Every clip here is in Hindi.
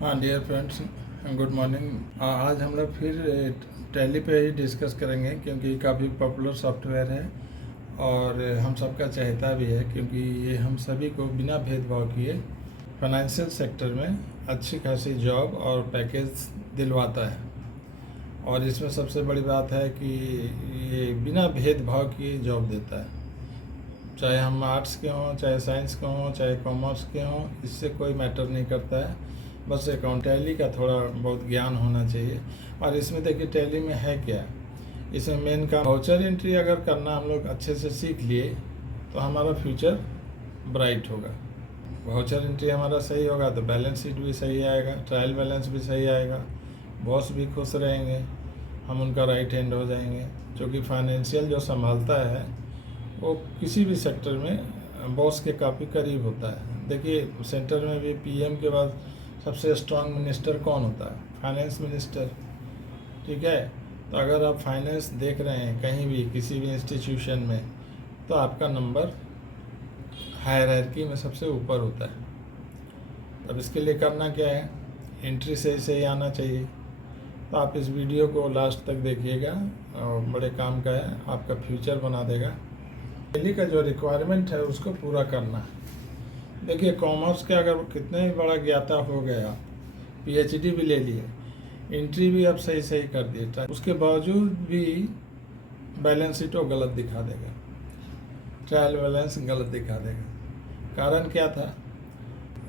हाँ डियर फ्रेंड्स, गुड मॉर्निंग। आज हम लोग फिर टैली पे ही डिस्कस करेंगे क्योंकि काफ़ी पॉपुलर सॉफ्टवेयर है और हम सबका चाहता भी है क्योंकि ये हम सभी को बिना भेदभाव किए फाइनेंशियल सेक्टर में अच्छी खासी जॉब और पैकेज दिलवाता है। और इसमें सबसे बड़ी बात है कि ये बिना भेदभाव किए जॉब देता है, चाहे हम आर्ट्स के हों, चाहे साइंस के हों, चाहे कॉमर्स के हों, इससे कोई मैटर नहीं करता है। बस अकाउंट टैली का थोड़ा बहुत ज्ञान होना चाहिए। और इसमें देखिए टैली में है क्या, इसमें मेन का वाउचर एंट्री अगर करना हम लोग अच्छे से सीख लिए तो हमारा फ्यूचर ब्राइट होगा। वाउचर एंट्री हमारा सही होगा तो बैलेंस शीट भी सही आएगा, ट्रायल बैलेंस भी सही आएगा, बॉस भी खुश रहेंगे, हम उनका राइट हैंड हो जाएंगे। क्योंकि फाइनेंशियल जो संभालता है वो किसी भी सेक्टर में बॉस के काफ़ी करीब होता है। देखिए सेंटर में भी पीएम के बाद सबसे स्ट्रांग मिनिस्टर कौन होता है? Finance minister. ठीक है, तो अगर आप फाइनेंस देख रहे हैं कहीं भी किसी भी इंस्टीट्यूशन में तो आपका नंबर हायरार्की में सबसे ऊपर होता है। अब इसके लिए करना क्या है, एंट्री सही ही आना चाहिए। तो आप इस वीडियो को लास्ट तक देखिएगा और बड़े काम का है, आपका फ्यूचर बना देगा। टैली का जो रिक्वायरमेंट है उसको पूरा करना है। देखिए कॉमर्स के अगर कितने भी बड़ा ज्ञाता हो गया, पीएचडी भी ले लिए, एंट्री भी अब सही कर दिए, उसके बावजूद भी बैलेंस शीट वो गलत दिखा देगा, ट्रायल बैलेंस गलत दिखा देगा। कारण क्या था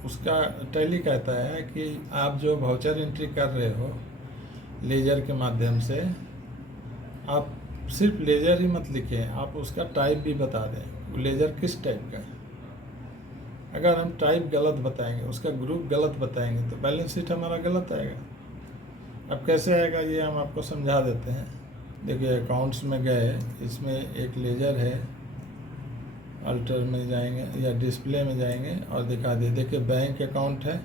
उसका? टैली कहता है कि आप जो वाउचर एंट्री कर रहे हो लेजर के माध्यम से, आप सिर्फ लेजर ही मत लिखें, आप उसका टाइप भी बता दें, लेजर किस टाइप का है। अगर हम टाइप गलत बताएंगे, उसका ग्रुप गलत बताएंगे तो बैलेंस शीट हमारा गलत आएगा। अब कैसे आएगा ये हम आपको समझा देते हैं। देखिए अकाउंट्स में गए, इसमें एक लेजर है, अल्टर में जाएंगे या डिस्प्ले में जाएंगे और दिखा दिए। देखिए बैंक अकाउंट है,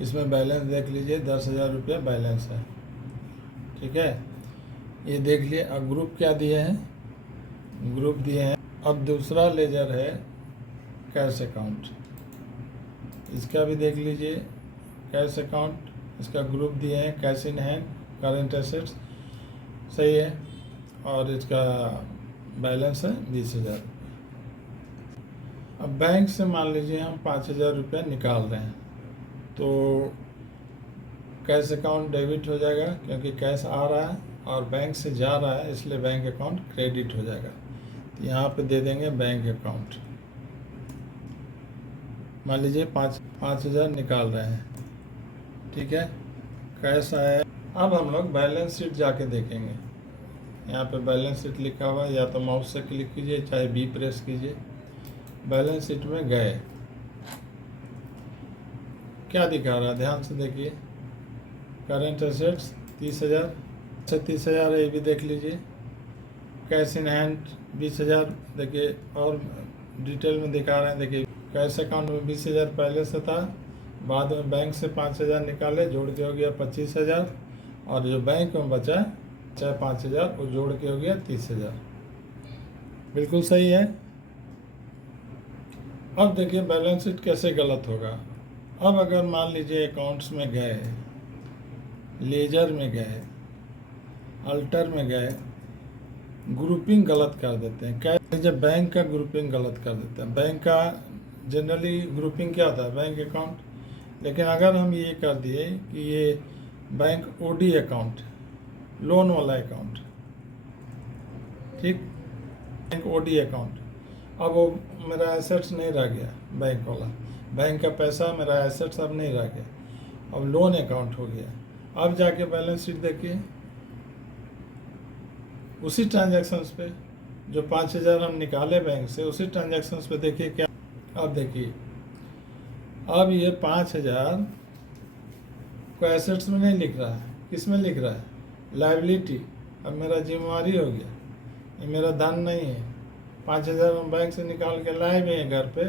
इसमें बैलेंस देख लीजिए, 10,000 रुपया बैलेंस है। ठीक है, ये देख लिए। अब ग्रुप क्या दिए हैं? ग्रुप दिए हैं। अब दूसरा लेजर है कैश अकाउंट, इसका भी देख लीजिए, कैश अकाउंट, इसका ग्रुप दिए हैं cash in hand, current assets सही है और इसका बैलेंस है 20,000। अब बैंक से मान लीजिए हम 5,000 रुपया निकाल रहे हैं तो कैश अकाउंट डेबिट हो जाएगा क्योंकि कैश आ रहा है और बैंक से जा रहा है, इसलिए बैंक अकाउंट क्रेडिट हो जाएगा। तो यहाँ पे दे देंगे बैंक अकाउंट। मान लीजिए 5,000 निकाल रहे हैं, ठीक है, कैश आया। अब हम लोग बैलेंस शीट जाके देखेंगे। यहाँ पे बैलेंस शीट लिखा हुआ है, या तो माउस से क्लिक कीजिए चाहे बी प्रेस कीजिए। बैलेंस शीट में गए, क्या दिखा रहा है ध्यान से देखिए, करंट एसेट्स 30,000, 30,000 ये भी देख लीजिए। कैश इन हैंड 20,000, देखिए और डिटेल में दिखा रहे हैं। देखिए कैश अकाउंट में 20,000 पहले से था, बाद में बैंक से 5,000 निकाले, जोड़ के हो गया 25,000, और जो बैंक में बचा चाहे 5,000 वो जोड़ के हो गया 30,000। बिल्कुल सही है। अब देखिए बैलेंस शीट कैसे गलत होगा। अब अगर मान लीजिए अकाउंट्स में गए, लेजर में गए, अल्टर में गए, ग्रुपिंग गलत कर देते हैं। क्या जब बैंक का ग्रुपिंग गलत कर देते हैं, बैंक का जनरली ग्रुपिंग क्या होता है, बैंक अकाउंट, लेकिन अगर हम ये कर दिए कि ये बैंक ओडी अकाउंट, लोन वाला अकाउंट, ठीक, बैंक ओडी अकाउंट, अब वो मेरा एसेट्स नहीं रह गया, बैंक वाला, बैंक का पैसा मेरा एसेट्स अब नहीं रह गया, अब लोन अकाउंट हो गया। अब जाके बैलेंस शीट देखिए, उसी ट्रांजैक्शंस पे जो 5,000 हम निकाले बैंक से, उसी ट्रांजैक्शंस पे देखिए क्या। अब देखिए, अब ये 5,000 को एसेट्स में नहीं लिख रहा है, किस में लिख रहा है, लायबिलिटी। अब मेरा जिम्मेवारी हो गया, ये मेरा धन नहीं है। 5,000 हम बैंक से निकाल के लाए भी हैं घर पे,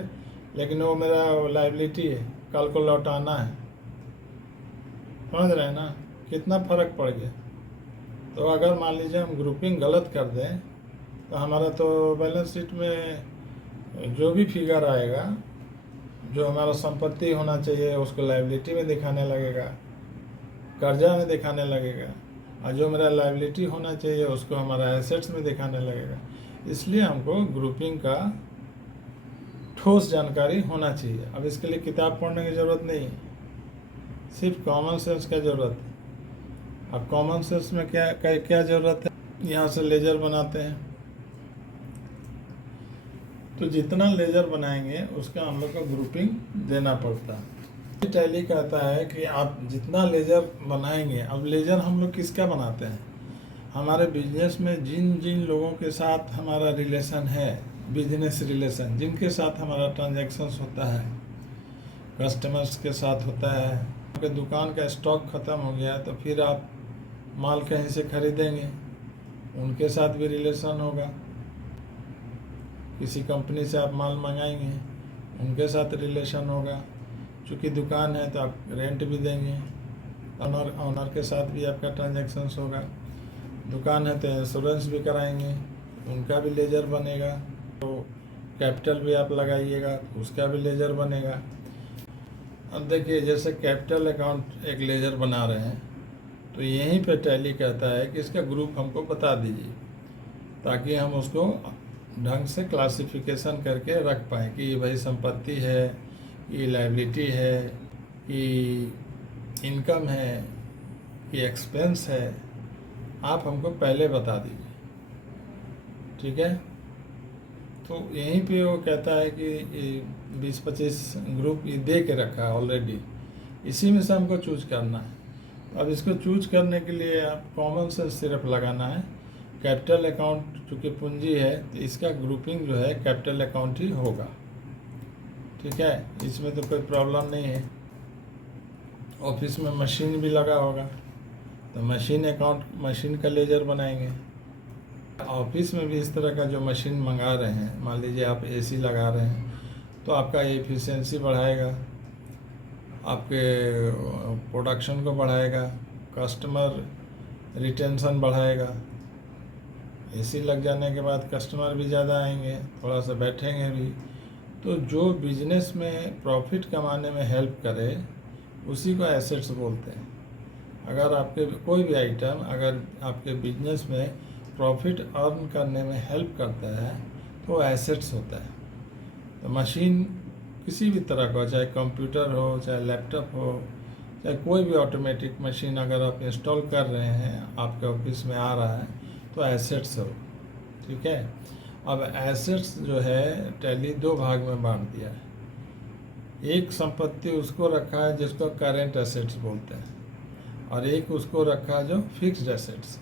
लेकिन वो मेरा लायबिलिटी है, कल को लौटाना है। समझ रहे हैं ना कितना फर्क पड़ गया। तो अगर मान लीजिए हम ग्रुपिंग गलत कर दें तो हमारा तो बैलेंस शीट में जो भी फिगर आएगा जो हमारा संपत्ति होना चाहिए उसको लायबिलिटी में दिखाने लगेगा, कर्जा में दिखाने लगेगा, और जो मेरा लायबिलिटी होना चाहिए उसको हमारा एसेट्स में दिखाने लगेगा। इसलिए हमको ग्रुपिंग का ठोस जानकारी होना चाहिए। अब इसके लिए किताब पढ़ने की ज़रूरत नहीं है, सिर्फ कॉमन सेंस का ज़रूरत है। अब कॉमन सेंस में क्या ज़रूरत है, यहाँ से लेजर बनाते हैं, तो जितना लेजर बनाएंगे उसका हम लोग को ग्रुपिंग देना पड़ता है। टैली कहता है कि आप जितना लेजर बनाएंगे, अब लेजर हम लोग किसका बनाते हैं, हमारे बिजनेस में जिन जिन लोगों के साथ हमारा रिलेशन है, बिजनेस रिलेशन, जिनके साथ हमारा ट्रांजैक्शंस होता है, कस्टमर्स के साथ होता है। आपके दुकान का स्टॉक ख़त्म हो गया तो फिर आप माल कहीं से खरीदेंगे, उनके साथ भी रिलेशन होगा। किसी कंपनी से आप माल मंगाएंगे, उनके साथ रिलेशन होगा। चूँकि दुकान है तो आप रेंट भी देंगे, ऑनर के साथ भी आपका ट्रांजैक्शंस होगा। दुकान है तो इंश्योरेंस भी कराएंगे, उनका भी लेजर बनेगा। तो कैपिटल भी आप लगाइएगा तो उसका भी लेजर बनेगा। अब देखिए, जैसे कैपिटल अकाउंट एक लेजर बना रहे हैं, तो यहीं पे टैली कहता है कि इसका ग्रुप हमको बता दीजिए, ताकि हम उसको ढंग से क्लासिफिकेशन करके रख पाएँ कि ये भाई संपत्ति है, ये लायबिलिटी है, कि इनकम है, कि एक्सपेंस है। आप हमको पहले बता दीजिए, ठीक है। तो यहीं पे वो कहता है कि 20-25 ग्रुप ये दे के रखा है ऑलरेडी, इसी में से हमको चूज करना है। अब इसको चूज करने के लिए आप कॉमन सेंस सिर्फ लगाना है। कैपिटल अकाउंट चूँकि पूंजी है तो इसका ग्रुपिंग जो है कैपिटल अकाउंट ही होगा, ठीक है। इसमें तो कोई प्रॉब्लम नहीं है। ऑफिस में मशीन भी लगा होगा तो मशीन अकाउंट, मशीन का लेजर बनाएंगे। ऑफिस में भी इस तरह का जो मशीन मंगा रहे हैं, मान लीजिए आप एसी लगा रहे हैं, तो आपका एफिशिएंसी बढ़ाएगा, आपके प्रोडक्शन को बढ़ाएगा, कस्टमर रिटेंशन बढ़ाएगा। एसी लग जाने के बाद कस्टमर भी ज़्यादा आएंगे, थोड़ा सा बैठेंगे भी। तो जो बिजनेस में प्रॉफिट कमाने में हेल्प करे उसी को एसेट्स बोलते हैं। अगर आपके कोई भी आइटम अगर आपके बिजनेस में प्रॉफिट अर्न करने में हेल्प करता है तो एसेट्स होता है। तो मशीन किसी भी तरह का, चाहे कंप्यूटर हो, चाहे लैपटॉप हो, चाहे कोई भी ऑटोमेटिक मशीन अगर आप इंस्टॉल कर रहे हैं, आपके ऑफिस में आ रहा है, तो एसेट्स हो, ठीक है। अब एसेट्स जो है टैली 2 भाग में बांट दिया है। एक संपत्ति उसको रखा है जिसको करेंट एसेट्स बोलते हैं, और एक उसको रखा है जो फिक्स्ड एसेट्स।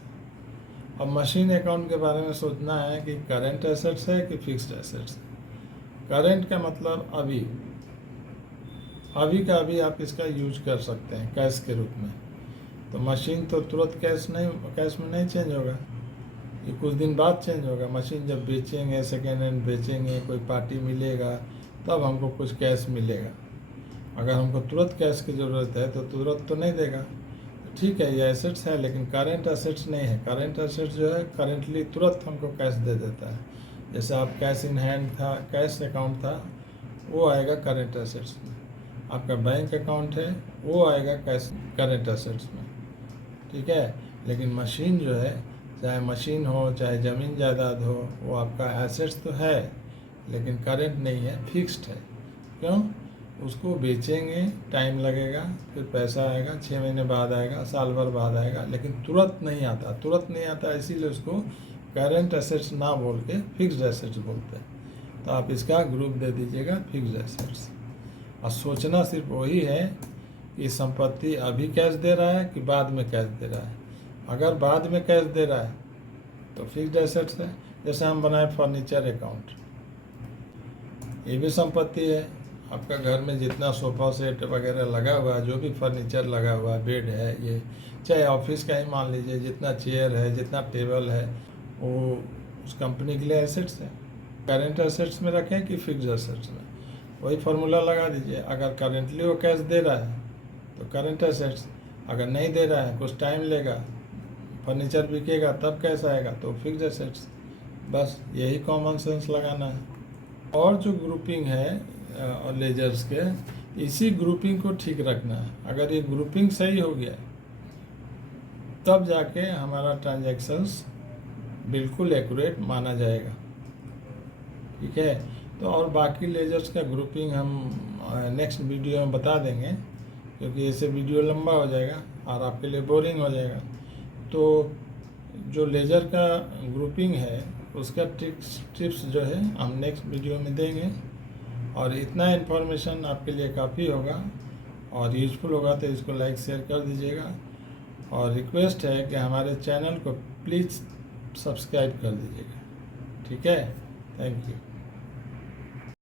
अब मशीन अकाउंट के बारे में सोचना है कि करेंट एसेट्स है कि फिक्स्ड एसेट्स। करेंट का मतलब अभी का अभी आप इसका यूज कर सकते हैं कैश के रूप में। तो मशीन तो तुरंत कैश में नहीं चेंज होगा, ये कुछ दिन बाद चेंज होगा। मशीन जब बेचेंगे, सेकेंड हैंड बेचेंगे, कोई पार्टी मिलेगा, तब हमको कुछ कैश मिलेगा। अगर हमको तुरंत कैश की ज़रूरत है तो तुरंत तो नहीं देगा। ठीक है, ये एसेट्स है, लेकिन करेंट एसेट्स नहीं है। करेंट एसेट्स जो है करेंटली तुरंत हमको कैश दे देता है। जैसे आप कैश इन हैंड था, कैश अकाउंट था, वो आएगा करेंट एसेट्स में। आपका बैंक अकाउंट है, वो आएगा कैश करेंट एसेट्स में, ठीक है। लेकिन मशीन जो है, चाहे मशीन हो चाहे ज़मीन जायदाद हो, वो आपका एसेट्स तो है लेकिन करेंट नहीं है, फिक्स्ड है। क्यों? उसको बेचेंगे, टाइम लगेगा, फिर पैसा आएगा, 6 महीने बाद आएगा, साल भर बाद आएगा, लेकिन तुरंत नहीं आता। इसीलिए उसको करेंट एसेट्स ना बोल के फिक्स्ड एसेट्स बोलते हैं। तो आप इसका ग्रुप दे दीजिएगा फिक्स्ड एसेट्स। और सोचना सिर्फ वही है कि संपत्ति अभी कैश दे रहा है कि बाद में कैश दे रहा है। अगर बाद में कैश दे रहा है तो फिक्स्ड एसेट्स है। जैसे हम बनाए फर्नीचर अकाउंट, ये भी संपत्ति है। आपका घर में जितना सोफ़ा सेट वगैरह लगा हुआ है, जो भी फर्नीचर लगा हुआ है, बेड है, ये चाहे ऑफिस का ही मान लीजिए, जितना चेयर है, जितना टेबल है, वो उस कंपनी के लिए एसेट्स है। करेंट एसेट्स में रखें कि फिक्स्ड एसेट्स में, वही फार्मूला लगा दीजिए। अगर करेंटली वो कैश दे रहा है तो करेंट एसेट्स, अगर नहीं दे रहा है, कुछ टाइम लेगा, फर्नीचर बिकेगा तब कैश आएगा, तो फिक्स्ड एसेट्स। बस यही कॉमन सेंस लगाना है। और जो ग्रुपिंग है और लेजर्स के, इसी ग्रुपिंग को ठीक रखना है। अगर ये ग्रुपिंग सही हो गया तब जाके हमारा ट्रांजैक्शंस बिल्कुल एक्यूरेट माना जाएगा। ठीक है, तो और बाकी लेजर्स का ग्रुपिंग हम नेक्स्ट वीडियो में बता देंगे, क्योंकि ऐसे वीडियो लंबा हो जाएगा और आपके लिए बोरिंग हो जाएगा। तो जो लेजर का ग्रुपिंग है उसका टिप्स जो है हम नेक्स्ट वीडियो में देंगे। और इतना इन्फॉर्मेशन आपके लिए काफ़ी होगा और यूजफुल होगा, तो इसको लाइक शेयर कर दीजिएगा। और रिक्वेस्ट है कि हमारे चैनल को प्लीज़ सब्सक्राइब कर दीजिएगा। ठीक है, थैंक यू।